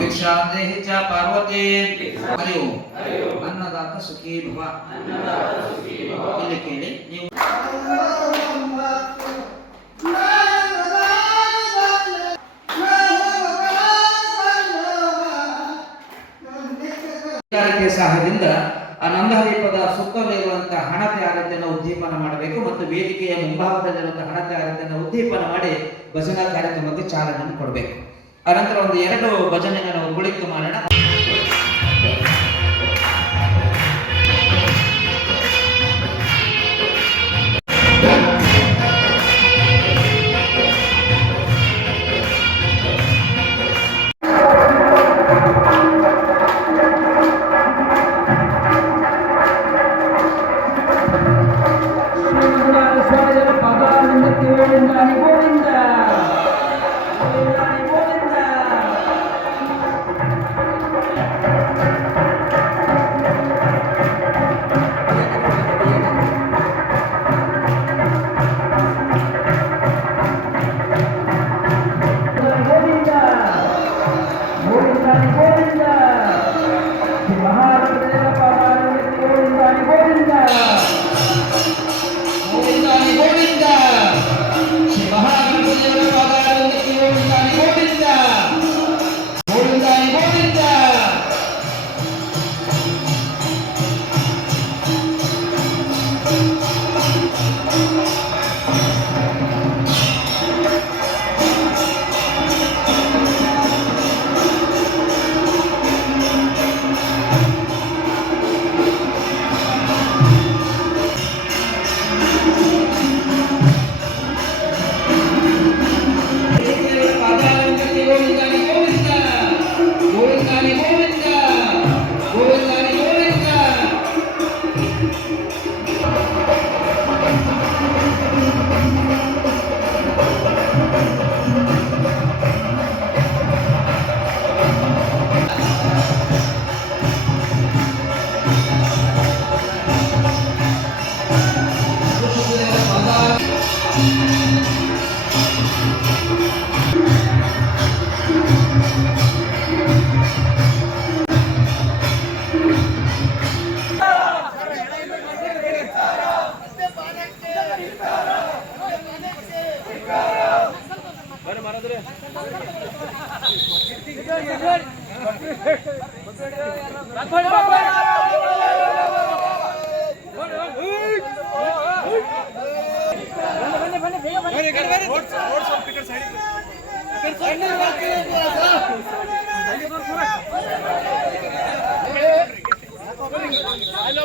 भिक्षादेहि च पार्वती हरि ओಂ ಅನ್ನದಾತ ಸುಖೀ ಭವ ಇಲ್ಲಿ ಕೇಳಿ ನೀವು ಸಹಾಯದಿಂದ ಆ ನಂದಹರೀಪದ ಸುತ್ತಲಿರುವಂತಹ ಹಣತೆ ಆರತಿಯನ್ನು ಉದ್ದೀಪನ ಮಾಡಬೇಕು ಮತ್ತು ವೇದಿಕೆಯ ಮುಂಭಾಗದಲ್ಲಿರುವಂತಹ ಹಣತೆ ಆರತಿಯನ್ನು ಉದ್ದೀಪನ ಮಾಡಿ ಭಜನಾ ಕಾರ್ಯಕ್ರಮಕ್ಕೆ ಚಾಲನೆಯನ್ನು ಕೊಡಬೇಕು. ಅನಂತರ ಒಂದು 2 ಭಜನೆಯನ್ನು ನಾವು ಕುಳಿತು ಮಾಡೋಣ.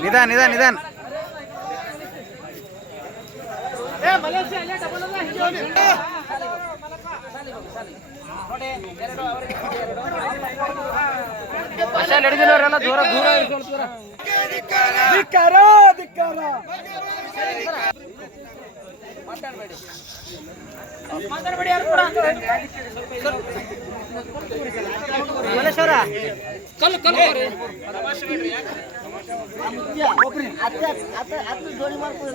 ನಿಧಾನ ನಿಧಾನ ನಿಧಾನ ಹಿಡಿದಿಲ್ಲವರೆಲ್ಲ ದೂರ ದೂರ ಮಾತಾಡಬೇಡಿ ಯಾರು ಕೂಡ ಮಲೇಶ್ವರ ಕಲ್ಲು ಕಲ್ಲು ಜೋಡಿ ಮಾಡ್ಕೊಂಡು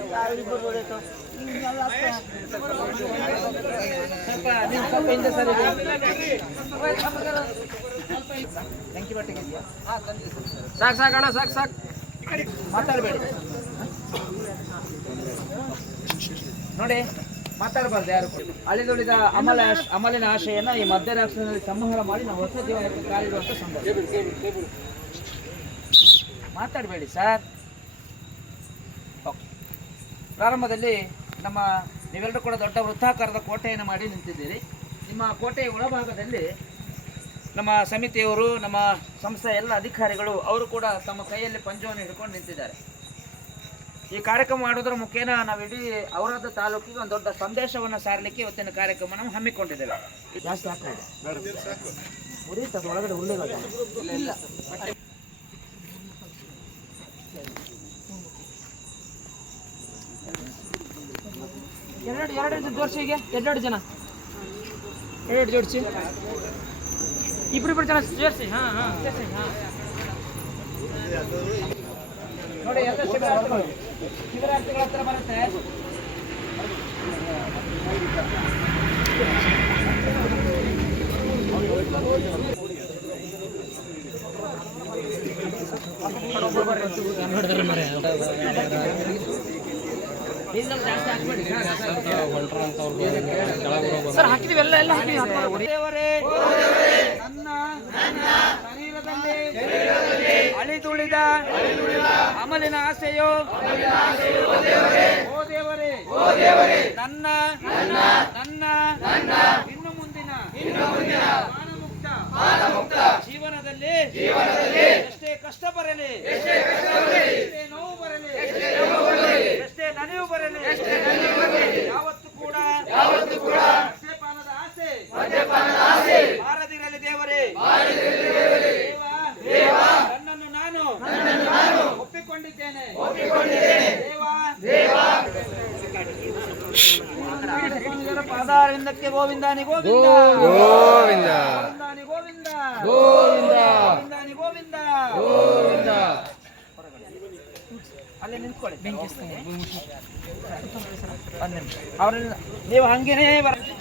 ಸಾಕು ಸಾಕಣ್ಣ ಸಾಕು ಸಾಕು ಮಾತಾಡಬೇಡಿ ನೋಡಿ ಮಾತಾಡಬಾರ್ದು ಯಾರು. ಅಳಿದುಳಿದ ಅಮಲಿನ ಆಶೆಯನ್ನ ಈ ಮಧ್ಯರಾಷ್ಟ್ರದಲ್ಲಿ ಸಂಹಾರ ಮಾಡಿ ನಾವು ಹೊಸ ಜೀವನಕ್ಕೆ ಕಾಲಿಡುವಂತ ಸಂದರ್ಭ. ಮಾತಾಡಬೇಡಿ ಸರ್. ಪ್ರಾರಂಭದಲ್ಲಿ ನೀವೆಲ್ಲರೂ ಕೂಡ ದೊಡ್ಡ ವೃತ್ತಾಕಾರದ ಕೋಟೆಯನ್ನು ಮಾಡಿ ನಿಂತಿದ್ದೀರಿ. ನಿಮ್ಮ ಕೋಟೆಯ ಒಳಭಾಗದಲ್ಲಿ ನಮ್ಮ ಸಮಿತಿಯವರು, ನಮ್ಮ ಸಂಸ್ಥೆಯ ಎಲ್ಲ ಅಧಿಕಾರಿಗಳು ಅವರು ಕೂಡ ತಮ್ಮ ಕೈಯಲ್ಲಿ ಪಂಜವನ್ನು ಹಿಡ್ಕೊಂಡು ನಿಂತಿದ್ದಾರೆ. ಈ ಕಾರ್ಯಕ್ರಮ ಮಾಡೋದ್ರ ಮುಖೇನ ನಾವು ಇಡೀ ಔರಾದ ತಾಲೂಕಿಗೆ ಒಂದು ದೊಡ್ಡ ಸಂದೇಶವನ್ನು ಸಾರಲಿಕ್ಕೆ ಇವತ್ತಿನ ಕಾರ್ಯಕ್ರಮ ನಾವು ಹಮ್ಮಿಕೊಂಡಿದ್ದೇವೆ. ಒಳಗಡೆ ಇಲ್ಲ ಎರಡು ಜೋಡಿಸಿ, ಹೀಗೆ ಎರಡು ಜನ ಎರಡು ಜೋಡಿಸಿ, ಇಬ್ರು ಜನ ಸೇರಿಸಿ. ಹಾಂ ಹಾಂ ನೋಡಿ ಎಲ್ಲ ಶಿಬಿರಾರ್ಥಿಗಳ ಹತ್ರ ಬರುತ್ತೆ. ಸರ್ ಹಾಕಿದೀವಿ ಎಲ್ಲ ದೇವರೇ ನನ್ನ ಶರೀರದಲ್ಲಿ ಅಳಿದುಳಿದ ಅಮಲಿನ ಆಸೆಯು ಓ ದೇವರೇ ನನ್ನ ಇನ್ನು ಮುಂದಿನ ಮಾನಮುಕ್ತ ಜೀವನದಲ್ಲಿ ಎಷ್ಟೇ ಕಷ್ಟ ಬರಲಿ, ಎಷ್ಟೇ ನೋವು ಬರಲಿ, ಎಷ್ಟೇ ನಲಿವು ಬರಲಿ, ಯಾವತ್ತೂ ಕೂಡ ಮದ್ಯಪಾನದ ಆಸೆ ಬಾರದಿರಲಿ ದೇವರೇ. ದೇವ ನನ್ನನ್ನು ನಾನು ಒಪ್ಪಿಕೊಂಡಿದ್ದೇನೆ ದೇವ. ಪಾದಾರವಿಂದಕ್ಕೆ ಗೋವಿಂದಾನಿ ಗೋವಿಂದ ಗೋವಿಂದ ಗೋವಿಂದ ಗೋವಿಂದಾನಿ ಗೋವಿಂದ ಗೋವಿಂದ. ಅಲ್ಲೇ ನಿಂತ್ಕೊಳ್ಳಿ, ಅವ್ರನ್ನ ನೀವು ಹಂಗೇನೆ ಬರ್ಲಿ.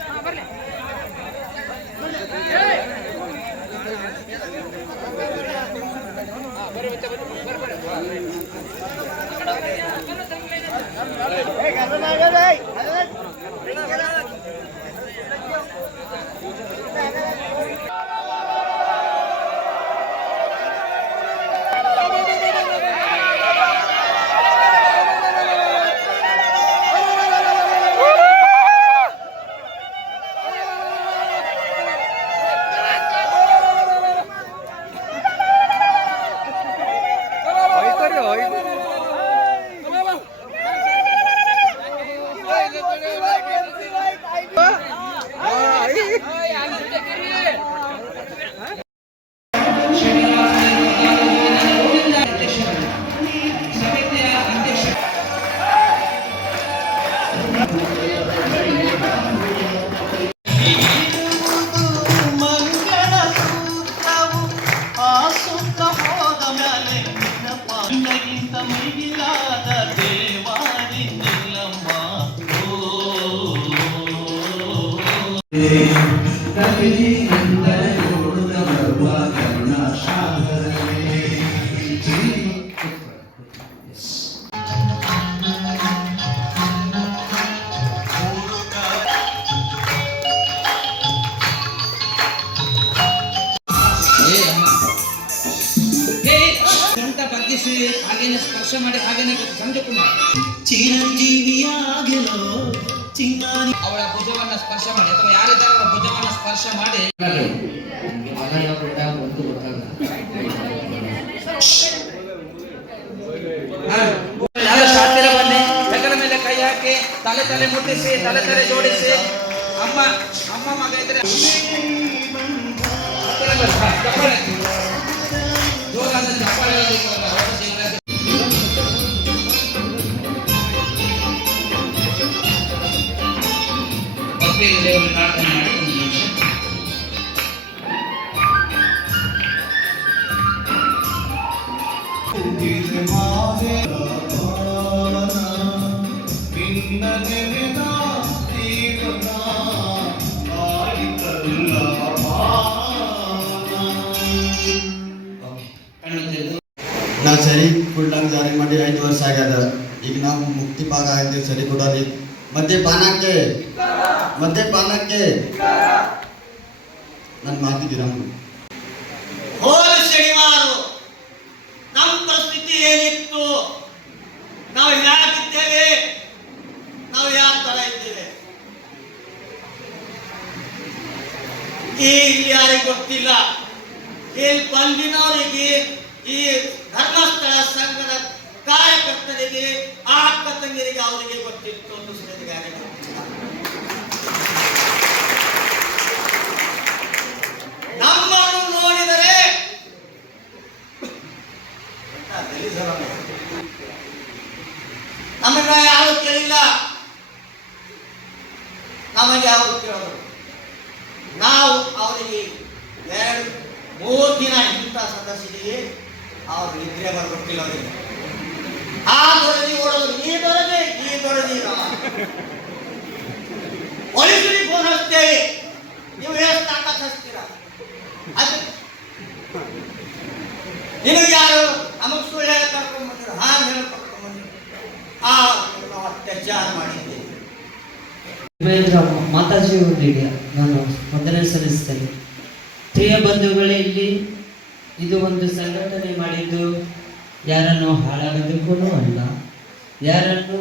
ಹಾಗೇನೆ ಸ್ಪರ್ಶ ಮಾಡಿ ಹಾಗೇನೆ ಸಂಜೆ ಕುಮಾರ್ ಚಿರಂಜೀವಿಯಾಗಿರೋ ಚಿಂಗಾರಿ ಅವಳ ಭುಜವನ್ನ ಸ್ಪರ್ಶ ಮಾಡಿ ಅಥವಾ ಯಾರಿದ್ದಾರೆ ಅವರ ಭುಜವನ್ನ ಸ್ಪರ್ಶ ಮಾಡಿ ಬನ್ನಿ, ಹೆಗಲ ಮೇಲೆ ಕೈ ಹಾಕಿ ತಲೆ ಮುಟ್ಟಿಸಿ ತಲೆ ಜೋಡಿಸಿ ಅಮ್ಮ ಮಗ ಇದ್ರೆ ಜೋರಾದ ಚಪ್ಪಾಳೆ ದೇವರು ಪ್ರಾರ್ಥನೆ ಮಾಡಿ ಒಂದು ನಿಮಿಷ. ನಾ ಸರಿ ಕೊಡ್ಲಾಕ ಜಾರಿ ಮಾಡಿ 5 ವರ್ಷ ಆಗ್ಯದ. ಈಗ ನಾವು ಮುಕ್ತಿ ಭಾಗ ಆಗಿದ್ದೀವಿ ಸರಿ ಕೊಡೋರಿ. ಮದ್ಯಪಾನಕ್ಕೆ ನನ್ನ ಮಾತಿದ್ದೀರ ಹೋದ ಶನಿವಾರ ನಮ್ಮ ಪರಿಸ್ಥಿತಿ ಏನಿತ್ತು, ನಾವು ಯಾಕಿದ್ದೇವೆ, ನಾವು ಯಾವ ತರ ಇದ್ದೇವೆ ಈಗ ಯಾರಿಗೆ ಗೊತ್ತಿಲ್ಲ. ಇಲ್ಲಿ ಬಂದಿನವರಿಗೆ, ಈ ಧರ್ಮಸ್ಥಳ ಸಂಘದ ಕಾರ್ಯಕರ್ತರಿಗೆ, ಆ ಅಕ್ಕ ತಂಗಿರಿಗೆ ಅವರಿಗೆ ಗೊತ್ತಿತ್ತು ಅಂತ ಸುಳಿದಿದ್ದಾರೆ. ನಮ್ಮನ್ನು ನೋಡಿದರೆ ನಮಗೆ ಯಾರು ಕೇಳಿಲ್ಲ, ನಮಗೆ ಯಾರು ಕೇಳೋದು. ನಾವು ಅವರಿಗೆ 2-3 ದಿನ ಇಂಥ ಸದಸ್ಯರಿಗೆ ಅವ್ರು ನಿದ್ರೆ ಬರ್ಬೇಕಿಲ್ಲ ಅವರಿಗೆ. ಆ ದೊರದಿ ಓಡೋದು ಈ ದೊರದಿ ಪೊಲೀಸರಿಗೆ ಫೋನ್ ಹಚ್ತೇವೆ, ನೀವು ಎಷ್ಟು ತಾಕತ್ ಹಚ್ತೀರಾ? ಅದು ನಿಮಗೆ ಯಾರು ನಮಗೆ ಸುಳ್ಳು ಹೇಳಿ ಕರ್ಕೊಂಡ್ಬಂದಿರು, ಹಾಗೆ ಹೇಳಿ ಕರ್ಕೊಂಡ್ಬಂದಿರು, ಆ ನಾವು ಅತ್ಯಾಚಾರ ಮಾಡಿದ್ದೀವಿ. ಮಾತಾಜಿಯವರಿಗೆ ನಾನು ವಂದನೆ ಸಲ್ಲಿಸ್ತೇನೆ. ಪ್ರಿಯ ಬಂಧುಗಳೇ, ಇಲ್ಲಿ ಇದು ಒಂದು ಸಂಘಟನೆ ಮಾಡಿದ್ದು ಯಾರನ್ನು ಹಾಳಾಗೋದಕ್ಕೂ ಅಲ್ಲ, ಯಾರನ್ನು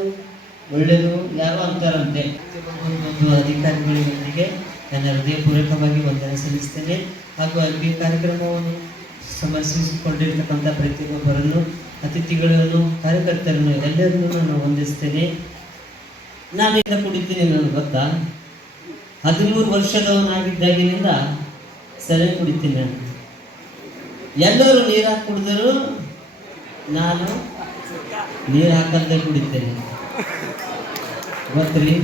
ಒಳ್ಳೆಯದು ಯಾರೋ ಅಂತಾರಂತೆ ಒಂದು ಅಧಿಕಾರಿಗಳಿಗೆ ನನ್ನ ಹೃದಯಪೂರ್ವಕವಾಗಿ ವಂದನೆ ಸಲ್ಲಿಸ್ತೇನೆ. ಹಾಗೂ ಈ ಕಾರ್ಯಕ್ರಮವನ್ನು ಸಮರ್ಪಿಸಿಕೊಂಡಿರ್ತಕ್ಕಂಥ ಪ್ರತಿಯೊಬ್ಬರನ್ನು, ಅತಿಥಿಗಳನ್ನು, ಕಾರ್ಯಕರ್ತರನ್ನು ಎಲ್ಲರನ್ನೂ ನಾನು ವಂದಿಸ್ತೇನೆ. ನಾನಿಂದ ಕುಡಿತೀನಿ, ನನಗೆ ಗೊತ್ತಾ, 13 ವರ್ಷದವನಾಗಿದ್ದಾಗಿನಿಂದ ಸರಿ ಕುಡಿತೀನಿ ನಾನು. ಎಲ್ಲರೂ ನೀರು ಹಾಕಿ ಕುಡಿದ್ರು, ನಾನು ನೀರು ಹಾಕಂತ ಕುಡಿತೇನೆ, ಗೊತ್ತ್ರಿ.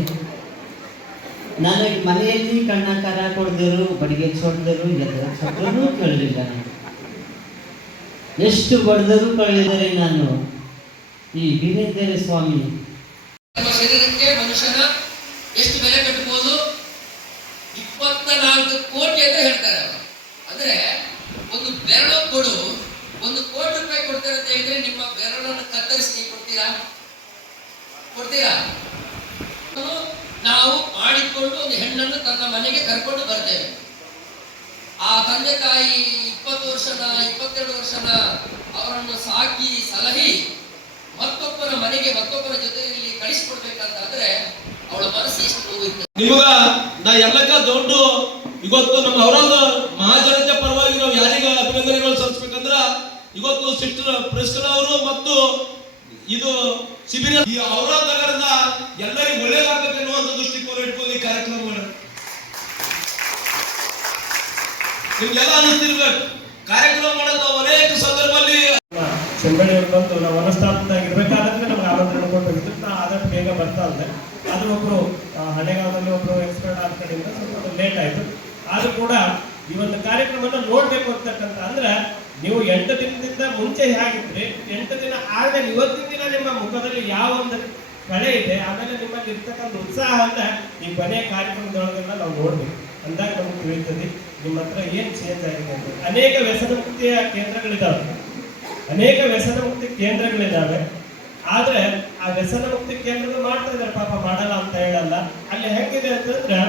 ನಾನು ಮನೆಯಲ್ಲಿ ಕಣ್ಣ ಖಾರ ಕೊಡಿದ್ರು, ಬಡಿಗೆ ಹೊಡೆದರು, ಎಲ್ಲ ಹೊಡೆದ್ರೂ ಕೇಳಲಿಲ್ಲ. ನಾನು ಎಷ್ಟು ಬಡ್ದರೂ ಕಳೆದರೆ ನಾನು ಈ ವೀರೇಂದ್ರ ಸ್ವಾಮಿ ನಮ್ಮ ಶರೀರಕ್ಕೆ ಮನುಷ್ಯನ ಎಷ್ಟು ಬೆಲೆ ಕಟ್ಟಬಹುದು? 24 ಕೋಟಿ ಅಂತ ಹೇಳ್ತಾರೆ ಅವರು. ಅಂದ್ರೆ ಒಂದು ಬೆರಳು ಕೊಡು, 1 ಕೋಟಿ ರೂಪಾಯಿ ಕೊಡ್ತಾರೆ ಅಂತ ಹೇಳಿದ್ರೆ ನಿಮ್ಮ ಬೆರಳನ್ನು ಕತ್ತರಿಸಿ ಕೊಡ್ತೀರಾ? ನಾವು ಮಾಡಿಕೊಂಡು ಒಂದು ಹೆಣ್ಣನ್ನು ತನ್ನ ಮನೆಗೆ ಕರ್ಕೊಂಡು ಬರ್ತೇವೆ. ಆ ತಂದೆ ತಾಯಿ 20 ವರ್ಷನ 22 ವರ್ಷನ ಅವರನ್ನು ಸಾಕಿ ಸಲಹಿ ಮತ್ತೊಬ್ಬರ ಮನೆಗೆ ಮತ್ತೊಬ್ಬರ ಜೊತೆಯಲ್ಲಿ ಕಳಿಸ್ಕೊಡ್ಬೇಕಂತಾದ್ರೆ ಅವಳ ಮನಸ್ಸು ಎಷ್ಟು ನೋವಿತ್ತು. ನಿಮಗ ನಾ ಎಲ್ಲಕ್ಕ ದೊಡ್ಡ ಇವತ್ತು ನಮ್ಮ ಅವರೊಂದು ಮಹಾಜನತೆ ಪರವಾಗಿ ನಾವು ಯಾರಿಗ ಅಭಿನಂದನೆಗಳು ಸಲ್ಲಿಸ್ಬೇಕಂದ್ರ ಇವತ್ತು ಸಿಸ್ಟರ್ ಪ್ರೆಸ್ಟರ್ ಅವರು ಮತ್ತು ಇದು ಶಿಬಿರ ಈ ಔರಾದ್ ನಗರದ ಎಲ್ಲರಿಗೂ ಒಳ್ಳೇದಾಗಬೇಕು ಎನ್ನುವಂತ ದೃಷ್ಟಿಕೋನ ಇಟ್ಕೊಂಡು ಈ ಕಾರ್ಯಕ್ರಮ ಮಾಡಿ ನಿಮ್ಗೆಲ್ಲ ಅನಿಸ್ತಿರ್ಬೇಕು. ಕಾರ್ಯಕ್ರಮ ಮಾಡೋದು ನಾವು ಅನೇಕ ಸಂದರ್ಭದಲ್ಲಿ ಚೆಂಬಳಿಯವರು ಬಂದು ನಾವು ಮನಸ್ತಾಪದಾಗಿರ್ಬೇಕಾದ್ರೆ ನಮ್ಗೆ ಆಮಂತ್ರಣ ಕೊಟ್ಟಿದ್ದು ನಾವು ಆದಷ್ಟು ಬೇಗ ಬರ್ತಾ ಇದ್ದೆ. ಅದು ಒಬ್ರು ಹಳೆಗಾಲದಲ್ಲಿ ಒಬ್ರು ಎಕ್ಸ್ಪರ್ಟ್ ಆದ ಕಡೆಯಿಂದ ಸ್ವಲ್ಪ ಲೇಟ್ ಆಯ್ತು. ಆದ್ರೂ ಕೂಡ ಈ ಒಂದು ಕಾರ್ಯಕ್ರಮವನ್ನು ನೋಡ್ಬೇಕು ಅಂತಕ್ಕಂಥ ಅಂದ್ರೆ ನೀವು 8 ದಿನದಿಂದ ಮುಂಚೆ ಹೇಗಿದ್ರಿ, 8 ದಿನ ಆದ್ಮೇಲೆ ಇವತ್ತಿನ ದಿನ ನಿಮ್ಮ ಮುಖದಲ್ಲಿ ಯಾವ ಒಂದು ಕಳೆ ಇದೆ, ಆಮೇಲೆ ನಿಮ್ಮಲ್ಲಿ ಇರ್ತಕ್ಕಂಥ ಉತ್ಸಾಹವನ್ನ ಈ ಕೊನೆಯ ಕಾರ್ಯಕ್ರಮದೊಳಗೆಲ್ಲ ನಾವು ನೋಡ್ಬೇಕು. ಅಂದಾಗ ನಮ್ಗೆ ತಿಳಿತದೆ ನಿಮ್ಮ ಹತ್ರ ಏನ್ ಚೇಂಜ್ ಆಗಿದೆ ಅಂತ. ಅನೇಕ ವ್ಯಸನ ಮುಕ್ತಿಯ ಕೇಂದ್ರಗಳಿದಾವೆ, ಆದ್ರೆ ಆ ವ್ಯಸನ ಮುಕ್ತಿ ಕೇಂದ್ರಗಳು ಮಾಡ್ತಾ ಇದ್ದಾರೆ, ಪಾಪ ಮಾಡಲ್ಲ ಅಂತ ಹೇಳಲ್ಲ. ಅಲ್ಲಿ ಹೆಂಗಿದೆ ಅಂತಂದ್ರೆ